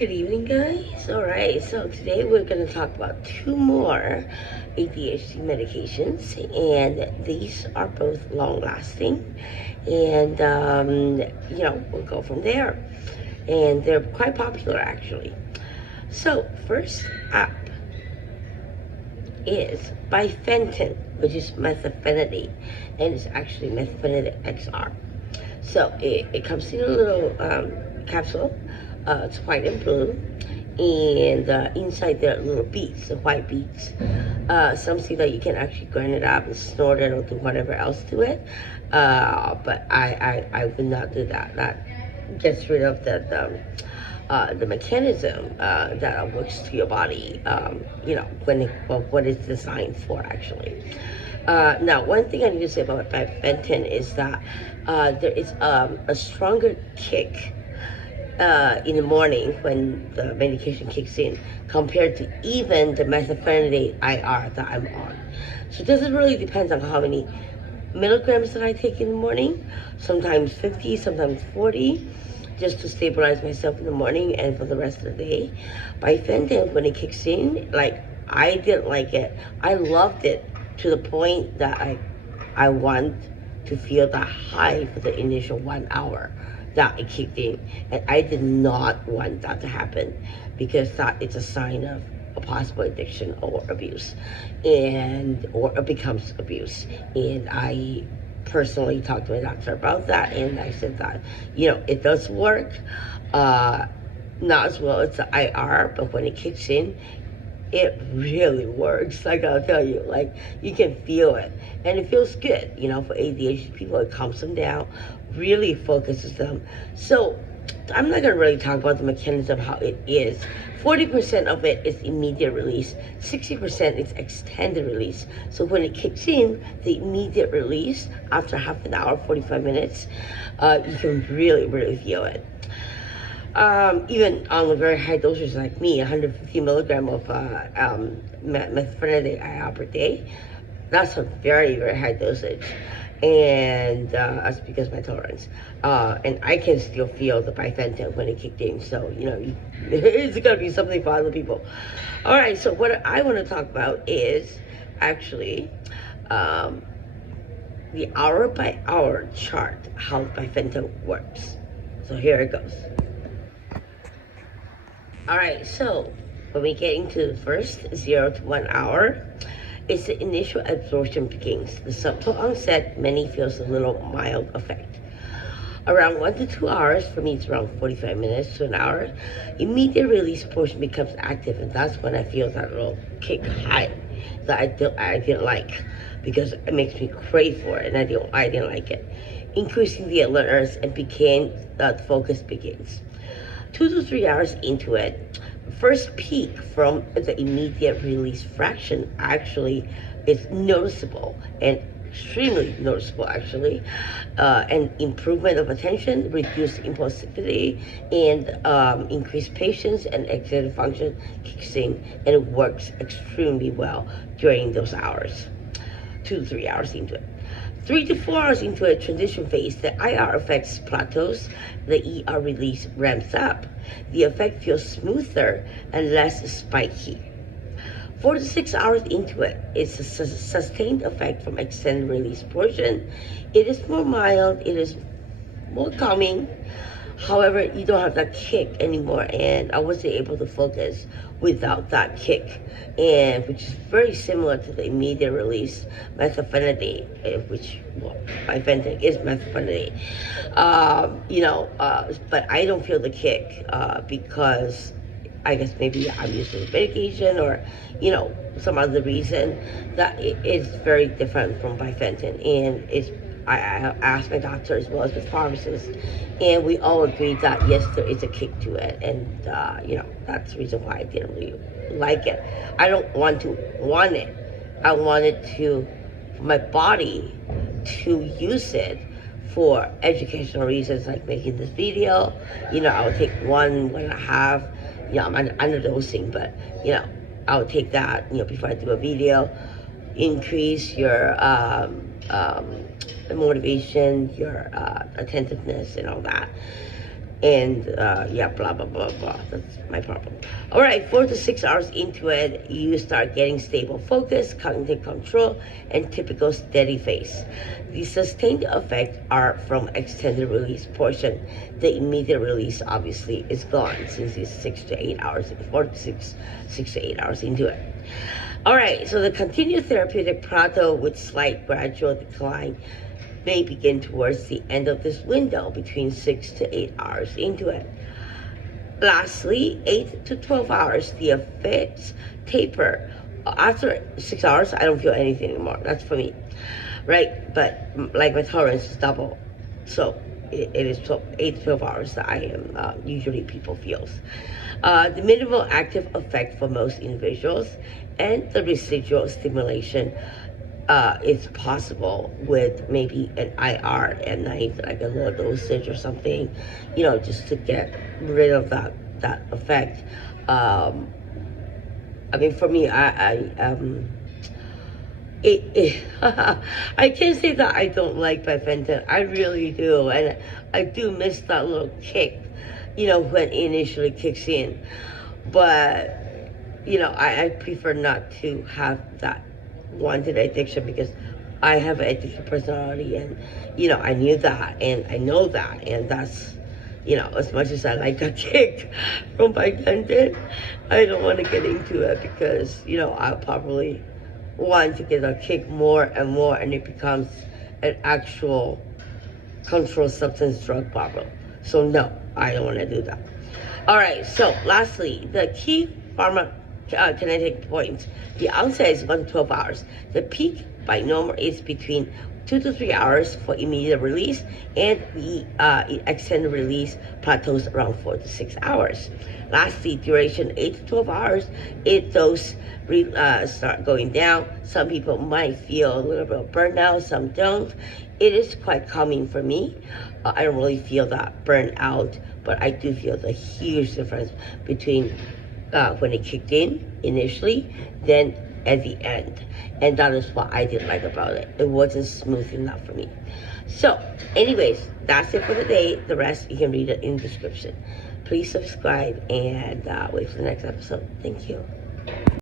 Good evening, guys. All right, so today we're going to talk about two more ADHD medications, and these are both long-lasting, and we'll go from there. And they're quite popular, actually. So first up is Biphentin, which is methylphenidate, and it's actually methylphenidate XR. So it comes in a little capsule. It's white and blue, and inside there are little beads, the white beads. Some say that you can actually grind it up and snort it or do whatever else to it, but I would not do that. That gets rid of the mechanism that works to your body, what it's designed for, actually. Now, one thing I need to say about Biphentin is that there is a stronger kick in the morning when the medication kicks in compared to even the methylphenidate IR that I'm on. So it doesn't really depend on how many milligrams that I take in the morning, sometimes 50, sometimes 40, just to stabilize myself in the morning and for the rest of the day. Biphentin, when it kicks in, I didn't like it. I loved it to the point that I want to feel the high for the initial 1 hour that it kicked in, and I did not want that to happen because that it's a sign of a possible addiction or abuse, or it becomes abuse. And I personally talked to my doctor about that, and I said that it does work, not as well as the IR, but when it kicks in, it really works. I gotta tell you, you can feel it, and it feels good. For ADHD people, it calms them down, really focuses them. So I'm not gonna really talk about the mechanism, how it is. 40% of it is immediate release, 60% is extended release. So when it kicks in, the immediate release after half an hour, 45 minutes, you can really feel it. Even on a very high dosage like me, 150 milligram of methylphenidate IR per day, that's a very high dosage, and that's because of my tolerance. And I can still feel the Biphentin when it kicked in, so it's gonna be something for other people. All right, so what I want to talk about is actually the hour by hour chart, how Biphentin works. So here it goes. All right, so when we get into the first 0 to 1 hour, it's the initial absorption begins. The subtle onset, many feels a little mild effect. Around 1 to 2 hours, for me it's around 45 minutes to an hour, immediate release portion becomes active, and that's when I feel that little kick high that I didn't like, because it makes me crave for it, and I didn't like it. Increasing the alertness and the focus begins. 2 to 3 hours into it, first peak from the immediate release fraction actually is noticeable, and extremely noticeable actually. And improvement of attention, reduced impulsivity, and increased patience and executive function kicks in, and it works extremely well during those hours. 2 to 3 hours into it. 3 to 4 hours into a transition phase, the IR effect plateaus, the ER release ramps up. The effect feels smoother and less spiky. 4 to 6 hours into it, it's a sustained effect from extended release portion. It is more mild, it is more calming. However, you don't have that kick anymore, and I wasn't able to focus without that kick, and which is very similar to the immediate release methylphenidate, which Biphentin is methylphenidate. But I don't feel the kick because I guess maybe I'm using medication, or some other reason that it is very different from Biphentin, and I asked my doctor as well as the pharmacist, and we all agreed that yes, there is a kick to it, and that's the reason why I didn't really like it. I don't want it. I wanted for my body to use it for educational reasons, like making this video. I would take 1.5. I'm underdosing, but I would take that before I do a video. Increase your motivation, your attentiveness, and all that. And yeah, blah blah blah blah. That's my problem. All right, 4 to 6 hours into it, you start getting stable focus, cognitive control, and typical steady face. The sustained effects are from extended release portion. The immediate release obviously is gone since it's 6 to 8 hours, 4 to 6 to 8 hours into it. All right, so the continued therapeutic plateau with slight gradual decline may begin towards the end of this window between 6 to 8 hours into it. Lastly, 8 to 12 hours, the effects taper. After 6 hours, I don't feel anything anymore. That's for me, right? But like my tolerance is double. So it is 8 to 12 hours that I am usually people feels. The minimal active effect for most individuals and the residual stimulation it's possible with maybe an IR at night, like a low dosage or something, just to get rid of that effect. I mean, for me, I can't say that I don't like Biphentin. I really do, and I do miss that little kick, when it initially kicks in. But I prefer not to have that wanted addiction because I have an addictive personality, and I knew that and I know that, and that's as much as I like that kick from Biphentin, I don't want to get into it because I'll probably want to get a kick more and more, and it becomes an actual controlled substance drug problem. So no, I don't want to do that. All right, so lastly, the key pharmacokinetic points. The onset is 1 to 12 hours. The peak by normal is between 2 to 3 hours for immediate release, and the extended release plateaus around 4 to 6 hours. Lastly, duration 8 to 12 hours. If those start going down, some people might feel a little bit of burnout, some don't. It is quite calming for me. I don't really feel that burnout, but I do feel the huge difference between when it kicked in initially, then at the end. And that is what I didn't like about it. It wasn't smooth enough for me. So anyways, that's it for today. The rest you can read it in the description. Please subscribe and wait for the next episode. Thank you.